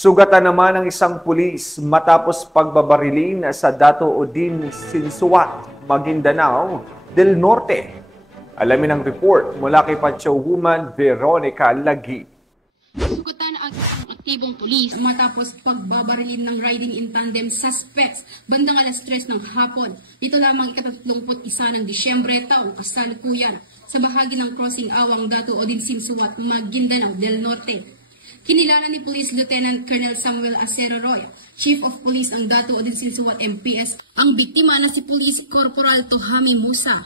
Sugatan naman ang isang pulis matapos pagbabarilin sa Dato Odin Sinsuat, Maguindanao del Norte. Alamin ang report mula kay Pancho-woman Veronica Lagi. Sugatan ang isang aktibong pulis matapos pagbabarilin ng riding in tandem suspects bandang alas 3 ng hapon. Dito lamang ika-31 ng Disyembre taong kasalukuyan sa bahagi ng crossing awang Dato Odin Sinsuat, Maguindanao del Norte. Kinilala ni Police Lieutenant Colonel Samuel Acero Roy, Chief of Police ang Dato Odin Sinsuat MPS, ang biktima na si Police Corporal Tohami Musa,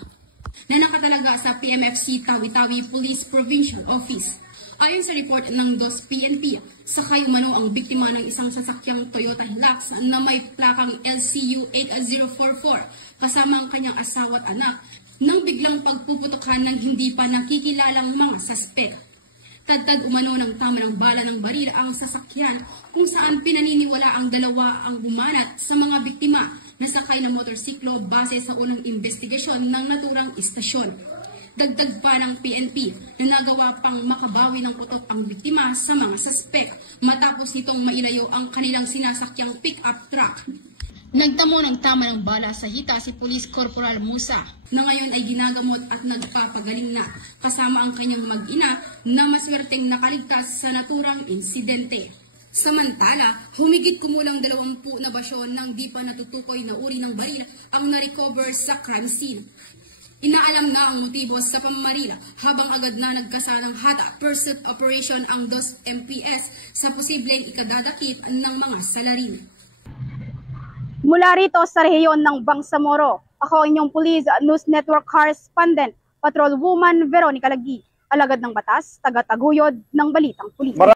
na nakatalaga sa PMFC Tawi-Tawi Police Provincial Office. Ayon sa report ng DOS PNP, sakay umano ang biktima ng isang sasakyang Toyota Hilux na may plakang LCU 8044 kasama ang kanyang asawa at anak nang biglang pagpuputukan ng hindi pa nakikilalang mga suspect. Tadtad umano ng tama ng bala ng baril ang sasakyan kung saan pinaniniwala ang dalawa ang bumanat sa mga biktima na sakay ng motorsiklo base sa unang investigasyon ng naturang istasyon. Dagdag pa ng PNP na nagawa pang makabawi ng putot ang biktima sa mga suspect matapos nitong mailayo ang kanilang sinasakyang pick-up truck. Nagtamo ng tama ng bala sa hita si Police Corporal Musa na ngayon ay ginagamot at nagpapagaling na kasama ang kanyang mag-ina na maswerteng nakaligtas sa naturang insidente. Samantala, humigit kumulang 20 na basyon ng di pa natutukoy na uri ng baril ang na-recover sa crime scene. Inaalam na ang motibo sa pamamarila habang agad na nagkasanang hata pursuit operation ang DOS MPS sa posibleng ikadadakip ng mga salarin. Mula rito sa rehiyon ng Bangsamoro, ako ang inyong Police News Network Correspondent, Patrolwoman Veronica Lagi, alagad ng batas, taga-taguyod ng Balitang Pulis.